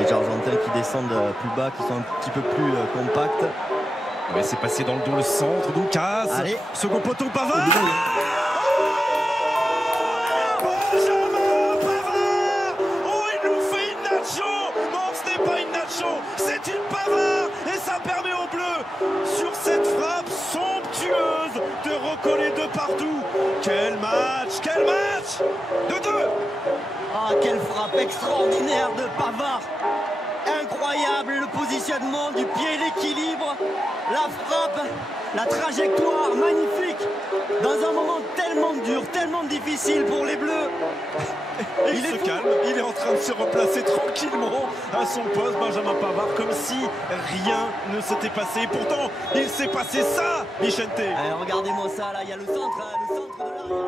Les Argentins qui descendent plus bas, qui sont un petit peu plus compacts. Ouais, c'est passé dans le dos, le centre, Doukas. Allez. Second poteau, Pavard. Benjamin Pavard. Oh, il nous fait une nacho. Non, ce n'est pas une nacho, c'est une Pavard. Et ça permet aux Bleus, sur cette frappe somptueuse, de recoller de partout. Quel match, quel match. 2-2. Ah, quelle frappe extraordinaire de Pavard! Incroyable le positionnement du pied, l'équilibre, la frappe, la trajectoire, magnifique! Dans un moment tellement dur, tellement difficile pour les Bleus. Et il se calme, il est en train de se replacer tranquillement à son poste, Benjamin Pavard, comme si rien ne s'était passé. Pourtant, il s'est passé ça, Vicente. Regardez-moi ça, là, il y a le centre de l'arrière.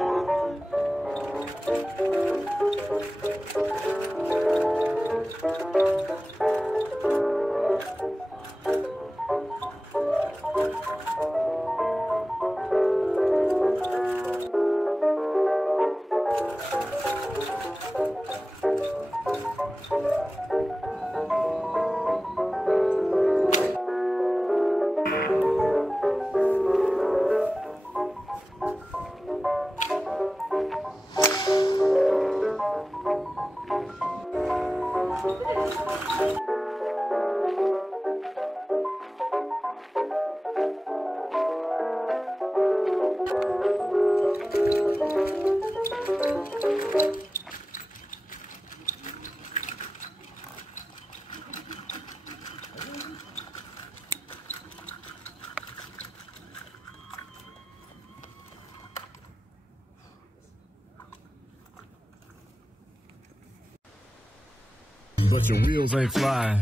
But your wheels ain't flying.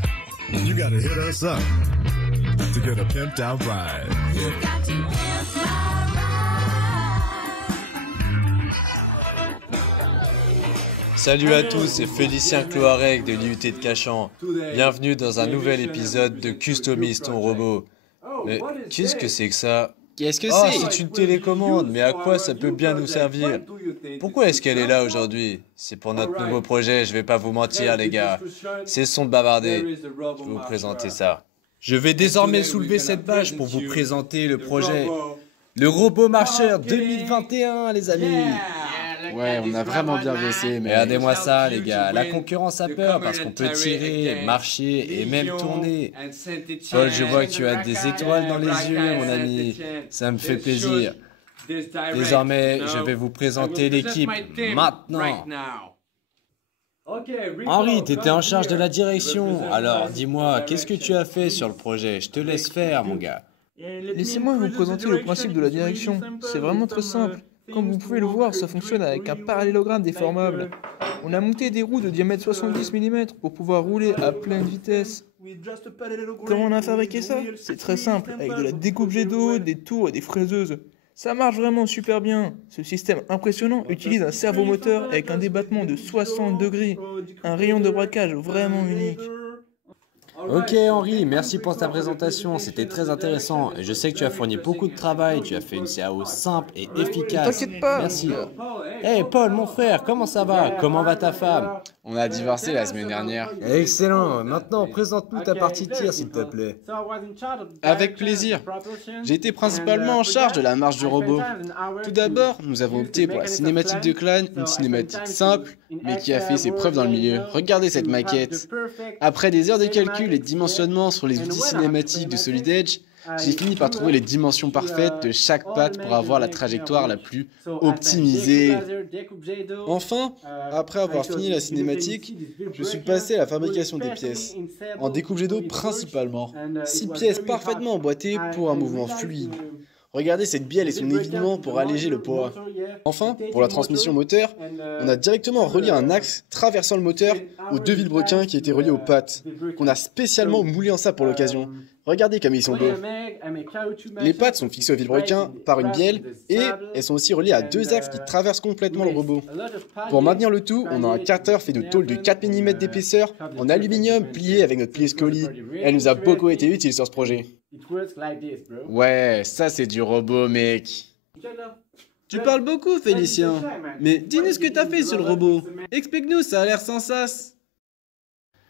You gotta hit us up to get a pimped out ride. You got to pimp my ride. Salut à tous, c'est Félicien Cloarec de l'IUT de Cachan. Bienvenue dans un nouvel épisode de Customise ton robot. Mais qu'est-ce que c'est que ça? Qu'est-ce que Ah, c'est? c'est une télécommande, mais à quoi ça peut bien nous servir? Pourquoi est-ce qu'elle est là aujourd'hui? C'est pour notre nouveau projet, je vais pas vous mentir les gars. Cessons de bavarder, je vais vous présenter ça. Je vais désormais soulever cette bâche pour vous présenter le projet. Le robot marcheur 2021 les amis. Ouais, on a vraiment bien bossé, mais... Regardez-moi ça les gars, la concurrence a peur parce qu'on peut tirer, marcher et même tourner. Paul, je vois que tu as des étoiles dans les yeux mon ami, ça me fait plaisir. Désormais, je vais vous présenter l'équipe, maintenant. Henri, tu étais en charge de la direction, alors dis-moi, qu'est-ce que tu as fait sur le projet? Je te laisse faire mon gars. Laissez-moi vous présenter le principe de la direction, c'est vraiment très simple. Comme vous pouvez le voir, ça fonctionne avec un parallélogramme déformable. On a monté des roues de diamètre 70 mm pour pouvoir rouler à pleine vitesse. Comment on a fabriqué ça? C'est très simple, avec de la découpe jet d'eau, des tours et des fraiseuses. Ça marche vraiment super bien. Ce système impressionnant utilise un servomoteur avec un débattement de 60 degrés, un rayon de braquage vraiment unique. Ok Henri, merci pour ta présentation, c'était très intéressant. Et je sais que tu as fourni beaucoup de travail, tu as fait une CAO simple et efficace. T'inquiète pas. Merci. Hey Paul, mon frère, comment ça va? Comment va ta femme? On a divorcé la semaine dernière. Excellent, maintenant présente-nous ta partie tir s'il te plaît. Avec plaisir. J'ai été principalement en charge de la marche du robot. Tout d'abord, nous avons opté pour la cinématique de Clan, une cinématique simple, mais qui a fait ses preuves dans le milieu. Regardez cette maquette. Après des heures de calcul et de dimensionnement sur les outils cinématiques de Solid Edge, j'ai fini par trouver les dimensions parfaites de chaque patte pour avoir la trajectoire la plus optimisée. Enfin, après avoir fini la cinématique, je suis passé à la fabrication des pièces, en découpe jet d'eau principalement. 6 pièces parfaitement emboîtées pour un mouvement fluide. Regardez cette bielle et son évidement pour alléger le poids. Enfin, pour la transmission moteur, on a directement relié un axe traversant le moteur aux 2 vilebrequins qui étaient reliés aux pattes, qu'on a spécialement moulés en ça pour l'occasion. Regardez comme ils sont beaux. Les pattes sont fixées au vilebrequin par une bielle et elles sont aussi reliées à 2 axes qui traversent complètement le robot. Pour maintenir le tout, on a un cutter fait de tôle de 4 mm d'épaisseur en aluminium plié avec notre plié Scully. Elle nous a beaucoup été utile sur ce projet. Ouais, ça c'est du robot, mec. Tu parles beaucoup, Félicien. Mais dis-nous ce que t'as fait sur le robot. Explique-nous, ça a l'air sans sas.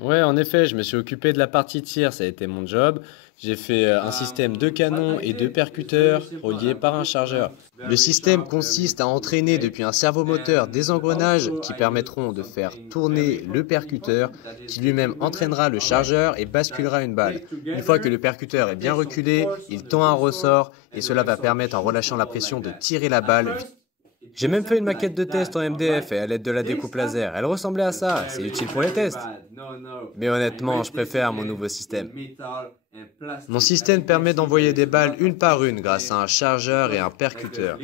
Ouais, en effet, je me suis occupé de la partie tir, ça a été mon job. J'ai fait un système de canons et de percuteurs reliés par un chargeur. Le système consiste à entraîner depuis un servomoteur des engrenages qui permettront de faire tourner le percuteur, qui lui-même entraînera le chargeur et basculera une balle. Une fois que le percuteur est bien reculé, il tend un ressort et cela va permettre en relâchant la pression de tirer la balle. J'ai même fait une maquette de test en MDF et à l'aide de la découpe laser. Elle ressemblait à ça, c'est utile pour les tests. Mais honnêtement, je préfère mon nouveau système. Mon système permet d'envoyer des balles une par une grâce à un chargeur et un percuteur.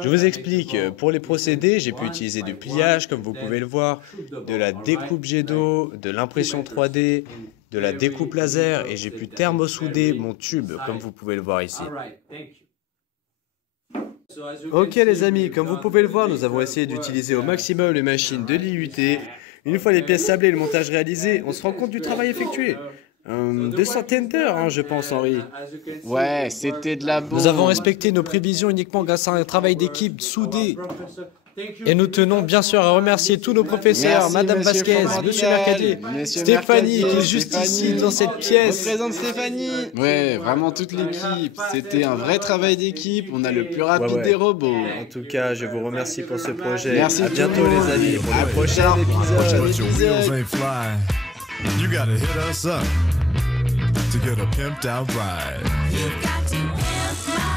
Je vous explique, pour les procédés, j'ai pu utiliser du pliage comme vous pouvez le voir, de la découpe jet d'eau, de l'impression 3D, de la découpe laser et j'ai pu thermosouder mon tube comme vous pouvez le voir ici. Ok les amis, comme vous pouvez le voir, nous avons essayé d'utiliser au maximum les machines de l'IUT. Une fois les pièces sablées et le montage réalisé, on se rend compte du travail effectué. De centaines d'heures, je pense, Henri. Ouais, c'était de la bombe. Nous avons respecté nos prévisions uniquement grâce à un travail d'équipe soudé. Et nous tenons bien sûr à remercier tous nos professeurs, Merci, Madame Monsieur Vasquez, Formandial, Monsieur Mercadier, Monsieur Stéphanie qui Mercadier, est juste Stéphanie. ici dans cette pièce. Représente Stéphanie. Ouais, vraiment toute l'équipe. C'était un vrai travail d'équipe. On a le plus rapide des robots. En tout cas, je vous remercie pour ce projet. Merci à bientôt les amis pour le prochain prochain But your wheels épisode. ain't fly. You gotta hit us up to get a pimped out ride. You've got to pimp my